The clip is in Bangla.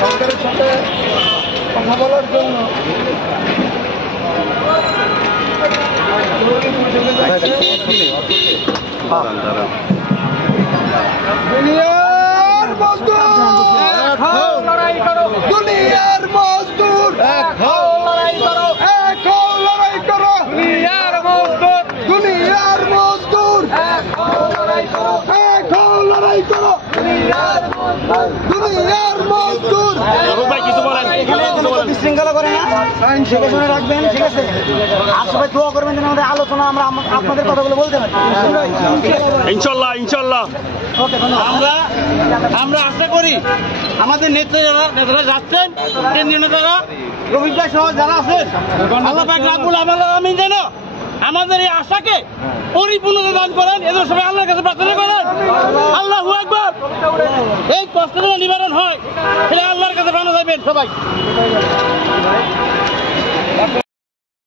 সরকারের সাথে কথা বলার জন্য দুনিয়ার মজদুর লড়াই করো, দুনিয়ার মজদুর লড়াই করো, লড়াই করো, দুনিয়ার মজদুর, দুনিয়ার মজদুর লড়াই করো, লড়াই করো, দুনিয়ার মজদুর। বিশৃঙ্খলা করে না, সেটা শুনে রাখবেন, ঠিক আছে? আর সবাই দোয়া করবেন যেন আমাদের আলোচনা আমরা আপনাদের কথাগুলো বলতে পারি। ইনশাল্লাহ ইনশাল্লাহ। আমরা আশা করি আমাদের নেতারা যাচ্ছেন, কেন্দ্রীয় নেতারা রফিক ভাই সহ যারা আছেন, আল্লাহ পাক রাব্বুল আলামিন যেন আমাদের এই আশাকে পরিপূর্ণতা দান করেন। এদের সবাই আল্লাহর কাছে প্রার্থনা করেন। আল্লাহু আকবার। এই কষ্ট যেন নিবারণ হয়, সেটা আল্লাহর কাছে প্রার্থনা করবেন সবাই।